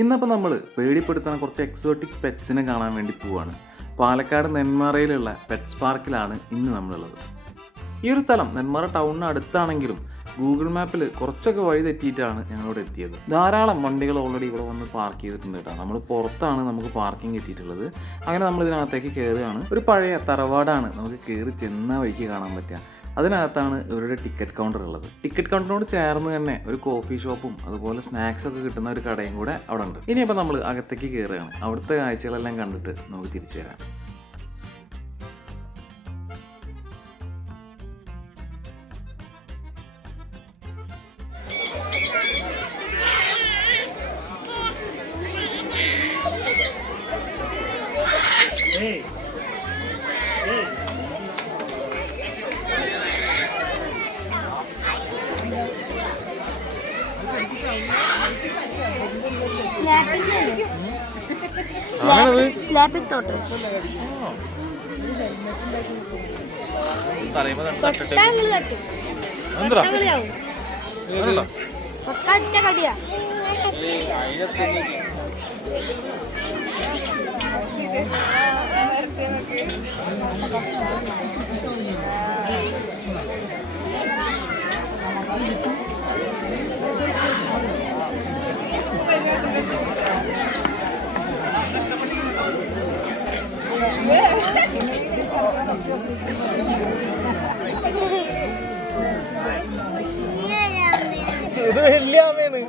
ഇന്നിപ്പോൾ നമ്മൾ പേടിപ്പെടുത്തുന്ന കുറച്ച് എക്സോട്ടിക് പെറ്റ്സിനെ കാണാൻ വേണ്ടി പോവാണ്. പാലക്കാട് നെന്മാറയിലുള്ള പെറ്റ്സ് പാർക്കിലാണ് ഇന്ന് നമ്മളുള്ളത്. ഈ ഒരു സ്ഥലം നെന്മാറ ടൗണിന് അടുത്താണെങ്കിലും ഗൂഗിൾ മാപ്പിൽ കുറച്ചൊക്കെ വഴി തെറ്റിയിട്ടാണ് ഞങ്ങളിവിടെ എത്തിയത്. ധാരാളം വണ്ടികൾ ഓൾറെഡി ഇവിടെ വന്ന് പാർക്ക് ചെയ്തിട്ടുണ്ട് കേട്ടോ. നമ്മൾ പുറത്താണ് നമുക്ക് പാർക്കിംഗ് കിട്ടിയിട്ടുള്ളത്. അങ്ങനെ നമ്മൾ ഇതിനകത്തേക്ക് കയറുകയാണ്. ഒരു പഴയ തറവാടാണ് നമുക്ക് കയറി ചെന്ന വഴിക്ക് കാണാൻ പറ്റുക. അതിനകത്താണ് ഇവരുടെ ടിക്കറ്റ് കൗണ്ടർ ഉള്ളത്. ടിക്കറ്റ് കൗണ്ടറിനോട് ചേർന്ന് തന്നെ ഒരു കോഫി ഷോപ്പും അതുപോലെ സ്നാക്സ് ഒക്കെ കിട്ടുന്ന ഒരു കടയും കൂടെ അവിടെ ഉണ്ട്. ഇനിയിപ്പോൾ നമ്മൾ അകത്തേക്ക് കയറുകയാണ്. അവിടുത്തെ കാഴ്ചകളെല്ലാം കണ്ടിട്ട് നമുക്ക് തിരിച്ചു വരാം. ഇത് വലിയ ആമയാണ്.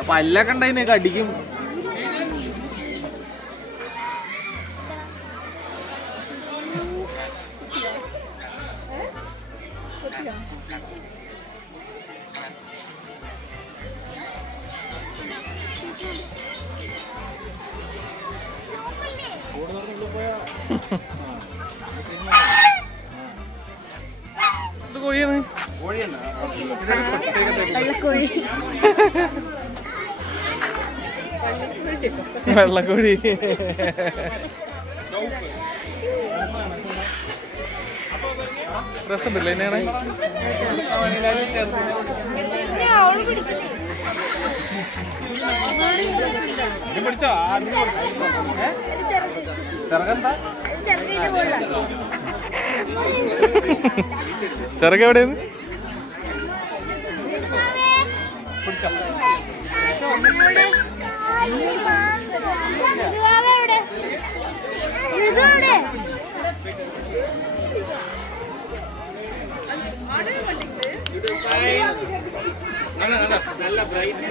അപ്പൊ അല്ലൊക്കെ ഉണ്ടായിന് കടിക്കും. ഇത് കോഴിയാണ്. വെള്ളക്കോഴി. രസമുണ്ടല്ലേ ഇതിനാണ്. ചെറുക്ക എവിടെയാണ്? നല്ല ബ്രൈറ്റ്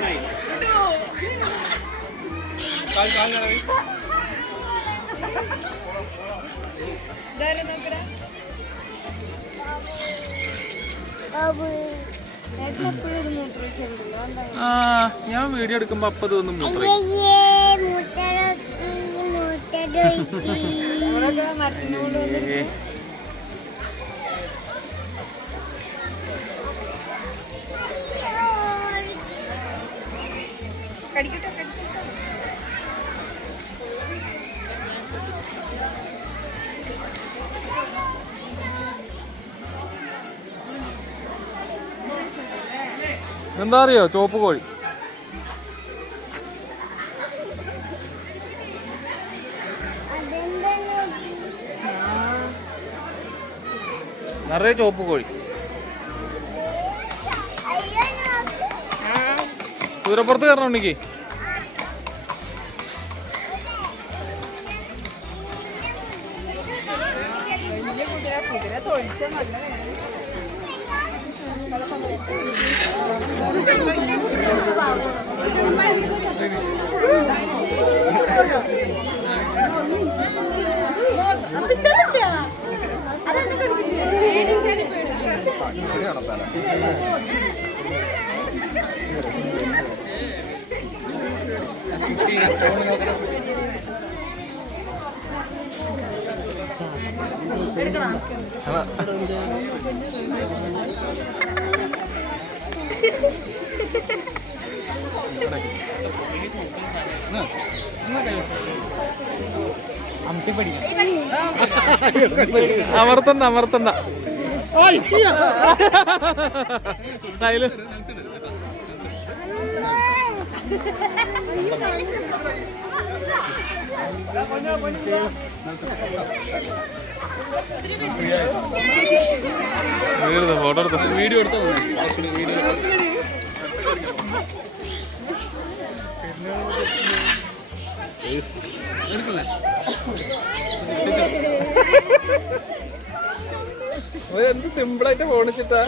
ഞാൻ വീഡിയോ എടുക്കുമ്പോ അപ്പൊ തോന്നും എന്താ അറിയോ, ചോപ്പ് കോഴി. നിറയെ ചോപ്പ് കോഴി. സൂര്യപ്പുറത്ത് കയറണം ഉണ്ടെങ്കിൽ. അമർത്തണ്ട അമർത്തണ്ട. ഫോട്ടോ എടുത്തു, വീഡിയോ എടുത്തോ. എന്ത് സിമ്പിളായിട്ട് ഫോണിച്ചിട്ടാ.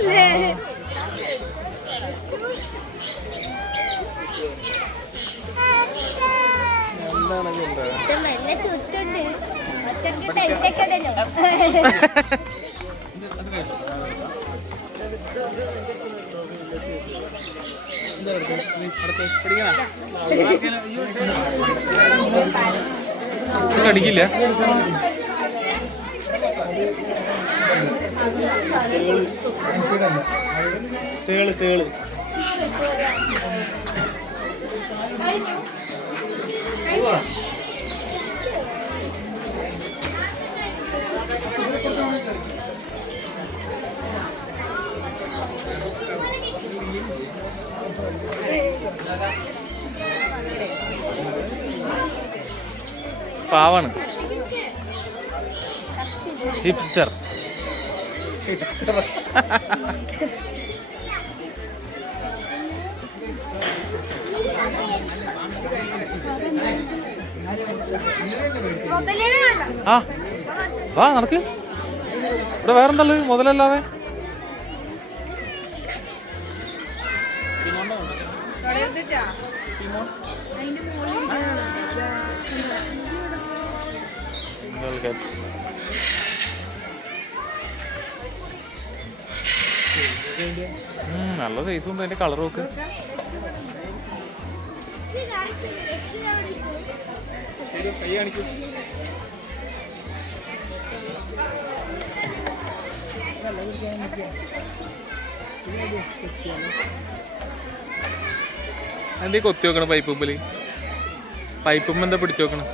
അടിക്കില്ല. തേള് തേള് പാവാണ്. ഹിപ്സ്റ്റർ. ആ വാ നടക്ക്. ഇവിടെ വേറെന്തല്ലേ മുതലല്ലാതെ? നല്ല സൈസും ഉണ്ട്. അതിന്റെ കളറും ഒക്കെ എന്തേ കൊത്തി നോക്കണം. പൈപ്പുമ്പില് പൈപ്പുമ്പ എന്താ പിടിച്ചു നോക്കണം.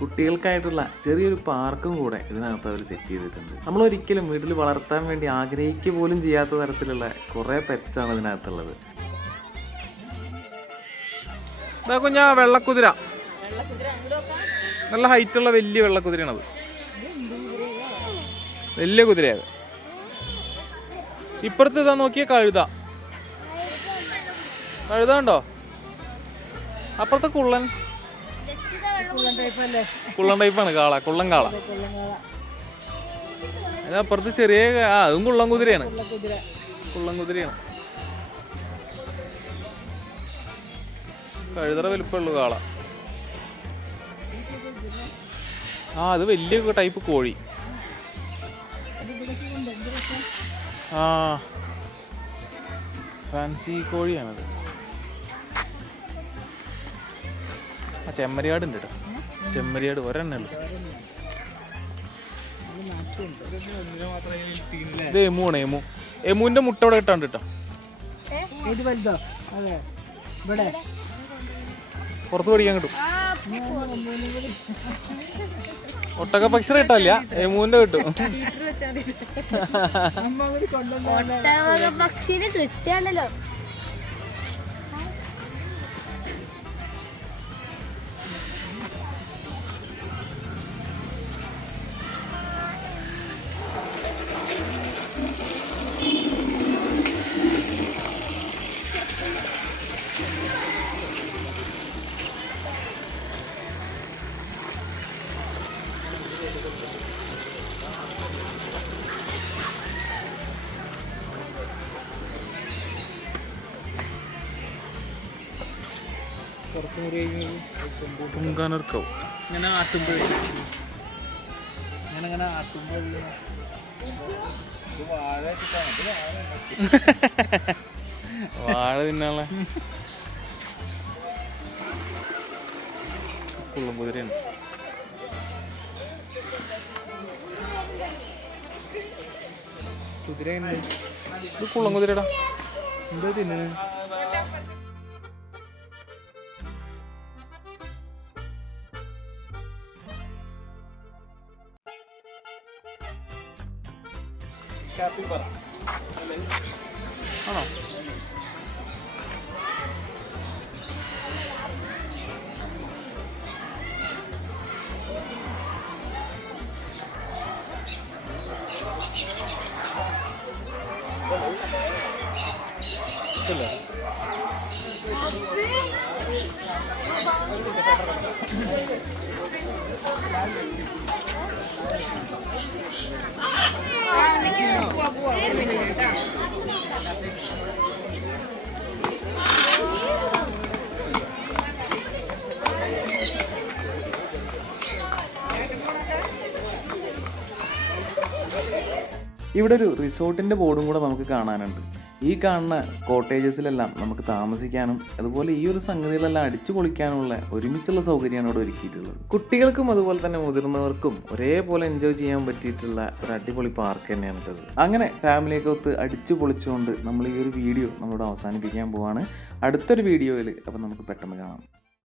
കുട്ടികൾക്കായിട്ടുള്ള ചെറിയൊരു പാർക്കും കൂടെ ഇതിനകത്ത് അവർ സെറ്റ് ചെയ്തിട്ടുണ്ട്. നമ്മളൊരിക്കലും വീട്ടിൽ വളർത്താൻ വേണ്ടി ആഗ്രഹിക്കുക പോലും ചെയ്യാത്ത തരത്തിലുള്ള കുറേ പെറ്റ്സാണ് ഇതിനകത്തുള്ളത്. കുഞ്ഞാ വെള്ളക്കുതിര, നല്ല ഹൈറ്റുള്ള വലിയ വെള്ളക്കുതിരയാണത്. വലിയ കുതിരയത്. ഇപ്പുറത്ത് ഇതാ നോക്കിയ കഴുത. കഴുത ഉണ്ടോ? അപ്പുറത്തെ കുള്ളൻ. കുള്ളൻ ടൈപ്പാണ്. കാള, കുള്ളൻ കാള. അപ്പുറത്ത് ചെറിയ അതും കുള്ളൻ കുതിരയാണ്. കുള്ളൻ കുതിരയാണ്. കഴുതറ വലിപ്പമുള്ളൂ കാള. അത് വലിയ ടൈപ്പ് കോഴി. ഫാൻസി കോഴിയാണത്. ചെമ്മരിയാട് ഉണ്ട് കേട്ടോ. ചെമ്മരിയാട് ഒരെണ്ണുള്ളൂ. ഇത് എമുവാണ്. എമുവിന്റെ മുട്ട ഇവിടെ കിട്ടാണ്ട് കേട്ടോ. പുറത്ത് പഠിക്കാൻ കിട്ടും. ഒട്ടക പക്ഷി കിട്ടാല്ല, എമുവിന്റെ കിട്ടും. കിട്ടിയാണല്ലോ. പൊങ്കാനർക്കവും ഇങ്ങനെ ആട്ടുമ്പോൾ ഞാനങ്ങനെ ആട്ടുമ്പോൾ വാഴ തിന്നാളെ കുള്ളം കുതിരയാണ്. കുതിര ഇത് കുള്ളം കുതിരടാ, എന്താ തിന്നത്? ആണോ? ഇവിടെ ഒരു റിസോർട്ടിൻ്റെ ബോർഡും കൂടെ നമുക്ക് കാണാനുണ്ട്. ഈ കാണുന്ന കോട്ടേജസിലെല്ലാം നമുക്ക് താമസിക്കാനും അതുപോലെ ഈ ഒരു സംഗതികളെല്ലാം അടിച്ചു പൊളിക്കാനുള്ള ഒരുമിച്ചുള്ള സൗകര്യമാണ് ഇവിടെ ഒരുക്കിയിട്ടുള്ളത്. കുട്ടികൾക്കും അതുപോലെ തന്നെ മുതിർന്നവർക്കും ഒരേപോലെ എൻജോയ് ചെയ്യാൻ പറ്റിയിട്ടുള്ള ഒരു അടിപൊളി പാർക്ക് തന്നെയാണ് ഇത്. അങ്ങനെ ഫാമിലിയൊക്കെ ഒത്ത് അടിച്ചു പൊളിച്ചുകൊണ്ട് നമ്മൾ ഈ ഒരു വീഡിയോ നമ്മളോട് അവസാനിപ്പിക്കാൻ പോവാണ്. അടുത്തൊരു വീഡിയോയിൽ അപ്പം നമുക്ക് പെട്ടെന്ന് കാണാം.